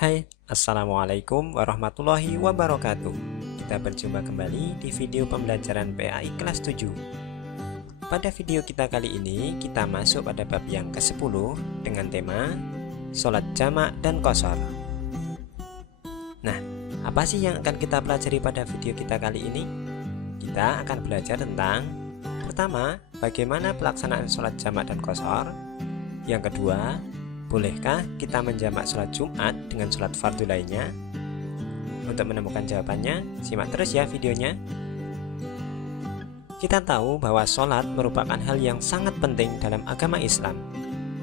Hai, Assalamualaikum warahmatullahi wabarakatuh. Kita berjumpa kembali di video pembelajaran PAI kelas 7. Pada video kita kali ini, kita masuk pada bab yang ke-10 dengan tema Sholat Jamak dan Qashar. Nah, apa sih yang akan kita pelajari pada video kita kali ini? Kita akan belajar tentang pertama, bagaimana pelaksanaan sholat jamak dan qashar. Yang kedua, bolehkah kita menjamak sholat Jumat dengan sholat fardu lainnya? Untuk menemukan jawabannya, simak terus ya videonya. Kita tahu bahwa sholat merupakan hal yang sangat penting dalam agama Islam.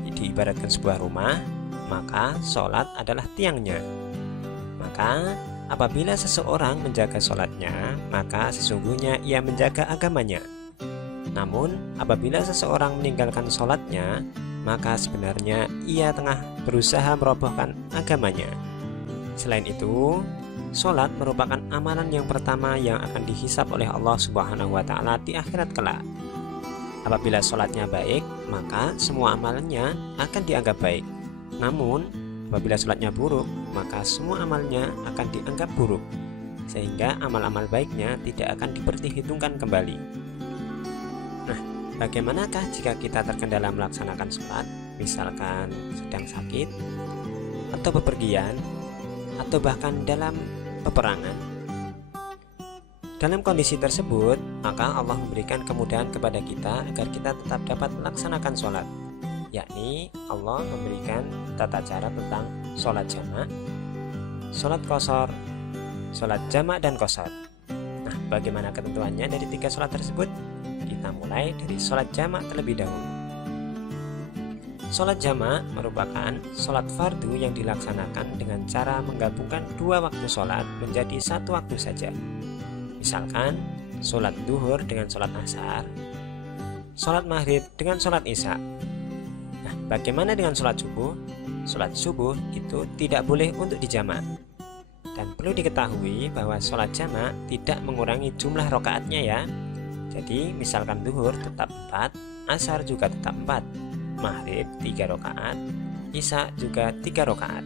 Diibaratkan sebuah rumah, maka sholat adalah tiangnya. Maka, apabila seseorang menjaga sholatnya, maka sesungguhnya ia menjaga agamanya. Namun, apabila seseorang meninggalkan sholatnya, maka sebenarnya ia tengah berusaha merobohkan agamanya. Selain itu, sholat merupakan amalan yang pertama yang akan dihisab oleh Allah Subhanahu wa Ta'ala di akhirat kelak. Apabila sholatnya baik, maka semua amalannya akan dianggap baik. Namun, apabila sholatnya buruk, maka semua amalnya akan dianggap buruk, sehingga amal-amal baiknya tidak akan diperhitungkan kembali. Bagaimanakah jika kita terkendala melaksanakan sholat, misalkan sedang sakit, atau bepergian, atau bahkan dalam peperangan? Dalam kondisi tersebut, maka Allah memberikan kemudahan kepada kita agar kita tetap dapat melaksanakan sholat, yakni Allah memberikan tata cara tentang sholat jamak, sholat qashar, sholat jamak dan qashar. Nah, bagaimana ketentuannya dari tiga sholat tersebut? Kita mulai dari sholat jamak terlebih dahulu. Sholat jamak merupakan sholat fardu yang dilaksanakan dengan cara menggabungkan dua waktu sholat menjadi satu waktu saja. Misalkan, sholat duhur dengan sholat asar, sholat maghrib dengan sholat isya. Nah, bagaimana dengan sholat subuh? Sholat subuh itu tidak boleh untuk dijamak. Dan perlu diketahui bahwa sholat jamak tidak mengurangi jumlah rakaatnya ya. Jadi misalkan duhur tetap 4, asar juga tetap 4, maghrib 3 rakaat, isya juga 3 rakaat.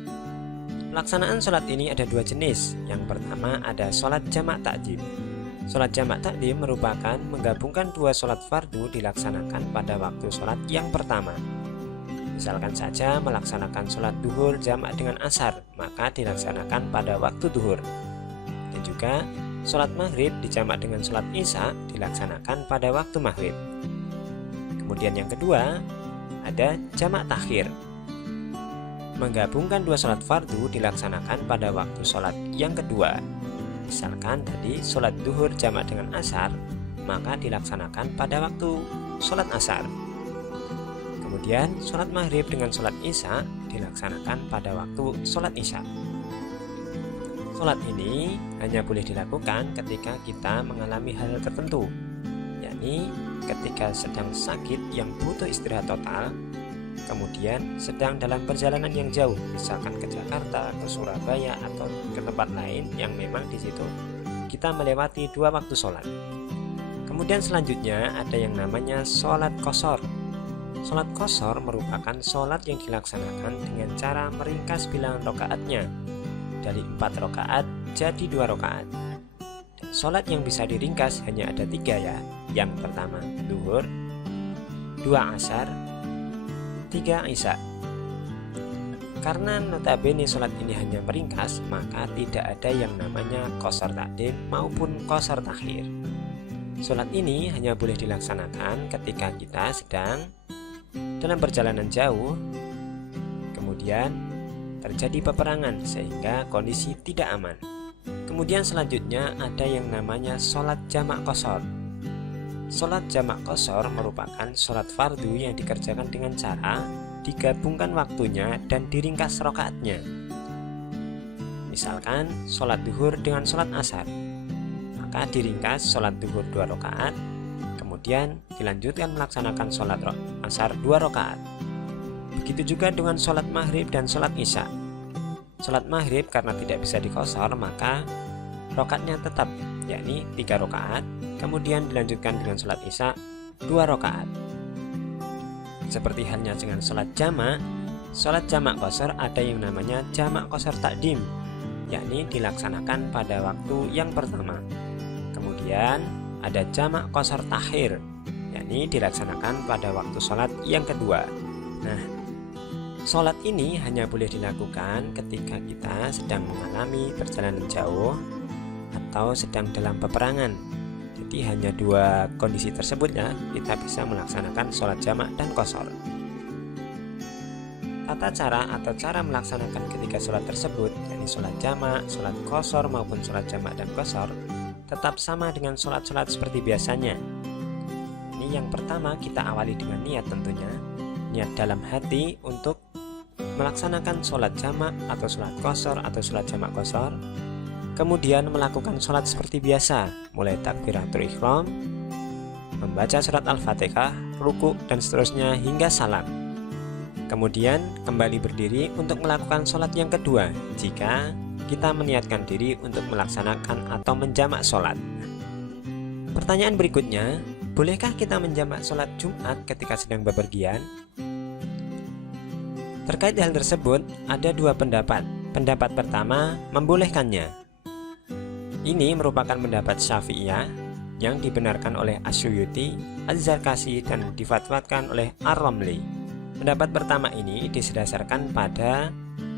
Pelaksanaan sholat ini ada dua jenis. Yang pertama ada sholat jamak takdim. Sholat jamak takdim merupakan menggabungkan dua sholat fardu dilaksanakan pada waktu sholat yang pertama. Misalkan saja melaksanakan sholat duhur jamak dengan asar, maka dilaksanakan pada waktu duhur. Dan juga sholat maghrib dijamak dengan sholat isya dilaksanakan pada waktu maghrib. Kemudian yang kedua ada jamak takhir. Menggabungkan dua sholat fardu dilaksanakan pada waktu sholat yang kedua. Misalkan tadi sholat duhur jamak dengan asar, maka dilaksanakan pada waktu sholat asar. Kemudian sholat maghrib dengan sholat isya dilaksanakan pada waktu sholat isya. Sholat ini hanya boleh dilakukan ketika kita mengalami hal tertentu, yakni ketika sedang sakit yang butuh istirahat total, kemudian sedang dalam perjalanan yang jauh, misalkan ke Jakarta, ke Surabaya, atau ke tempat lain yang memang di situ kita melewati dua waktu sholat. Kemudian selanjutnya ada yang namanya sholat qashar. Sholat qashar merupakan sholat yang dilaksanakan dengan cara meringkas bilangan rakaatnya dari 4 rakaat jadi 2 rakaat. Dan sholat yang bisa diringkas hanya ada 3 ya. Yang pertama duhur, 2 asar, 3 isya. Karena notabene sholat ini hanya meringkas, maka tidak ada yang namanya qashar takdim maupun qashar takhir. Sholat ini hanya boleh dilaksanakan ketika kita sedang dalam perjalanan jauh, kemudian terjadi peperangan sehingga kondisi tidak aman. Kemudian selanjutnya ada yang namanya sholat jamak qashar. Sholat jamak qashar merupakan sholat fardu yang dikerjakan dengan cara digabungkan waktunya dan diringkas rakaatnya. Misalkan sholat duhur dengan sholat asar, maka diringkas sholat duhur 2 rakaat, kemudian dilanjutkan melaksanakan sholat asar 2 rakaat. Begitu juga dengan sholat maghrib dan sholat isya. Sholat maghrib karena tidak bisa diqashar, maka rakaatnya tetap, yakni 3 rakaat, kemudian dilanjutkan dengan sholat isya 2 rakaat. Seperti halnya dengan sholat jamak, Sholat jamak qashar ada yang namanya jamak qashar takdim, yakni dilaksanakan pada waktu yang pertama. Kemudian ada jamak qashar takhir, yakni dilaksanakan pada waktu sholat yang kedua. Nah, sholat ini hanya boleh dilakukan ketika kita sedang mengalami perjalanan jauh atau sedang dalam peperangan. Jadi hanya dua kondisi tersebut ya kita bisa melaksanakan sholat jamak dan qashar. Tata cara atau cara melaksanakan ketika sholat tersebut, yakni sholat jamak, sholat qashar maupun sholat jamak dan qashar, tetap sama dengan sholat-sholat seperti biasanya. Ini yang pertama kita awali dengan niat tentunya, niat dalam hati untuk melaksanakan sholat jamak atau sholat qashar atau sholat jamak qashar. Kemudian melakukan sholat seperti biasa, mulai takbiratul ihram, membaca surat Al-Fatihah, ruku dan seterusnya hingga salam. Kemudian kembali berdiri untuk melakukan sholat yang kedua jika kita meniatkan diri untuk melaksanakan atau menjamak sholat. Pertanyaan berikutnya, bolehkah kita menjamak sholat Jumat ketika sedang bepergian? Terkait hal tersebut ada dua pendapat. Pendapat pertama membolehkannya. Ini merupakan pendapat Syafi'iyah yang dibenarkan oleh Asyuyuti, Az-Zarkashi dan difatwakan oleh Ar-Ramli. Pendapat pertama ini didasarkan pada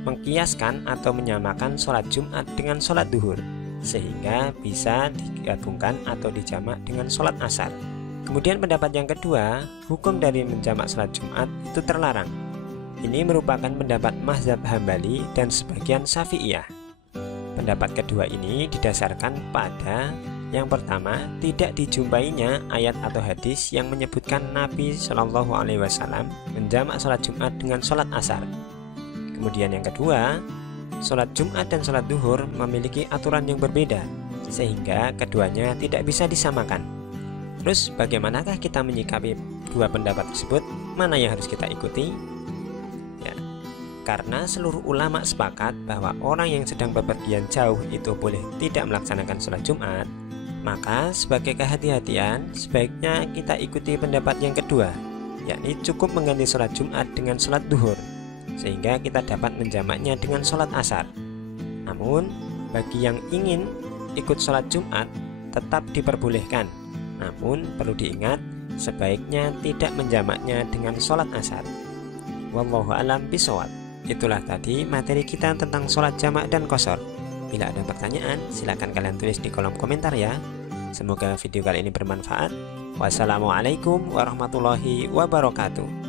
mengkiaskan atau menyamakan sholat Jumat dengan sholat duhur, sehingga bisa digabungkan atau dijamak dengan sholat asar. Kemudian pendapat yang kedua, hukum dari menjamak sholat Jumat itu terlarang. Ini merupakan pendapat mazhab Hambali dan sebagian Syafi'iyah. Pendapat kedua ini didasarkan pada yang pertama, tidak dijumpainya ayat atau hadis yang menyebutkan Nabi Shallallahu Alaihi Wasallam menjamak sholat Jumat dengan sholat asar. Kemudian yang kedua, sholat Jumat dan sholat duhur memiliki aturan yang berbeda, sehingga keduanya tidak bisa disamakan. Terus bagaimanakah kita menyikapi dua pendapat tersebut? Mana yang harus kita ikuti? Ya, karena seluruh ulama sepakat bahwa orang yang sedang bepergian jauh itu boleh tidak melaksanakan sholat Jumat, maka sebagai kehati-hatian sebaiknya kita ikuti pendapat yang kedua, yakni cukup mengganti sholat Jumat dengan sholat duhur, sehingga kita dapat menjamaknya dengan sholat asar. Namun bagi yang ingin ikut sholat Jumat tetap diperbolehkan, namun perlu diingat sebaiknya tidak menjamaknya dengan sholat asar. Wallahu a'lam bishawab. Itulah tadi materi kita tentang sholat jamak dan qashar. Bila ada pertanyaan, silakan kalian tulis di kolom komentar ya. Semoga video kali ini bermanfaat. Wassalamualaikum warahmatullahi wabarakatuh.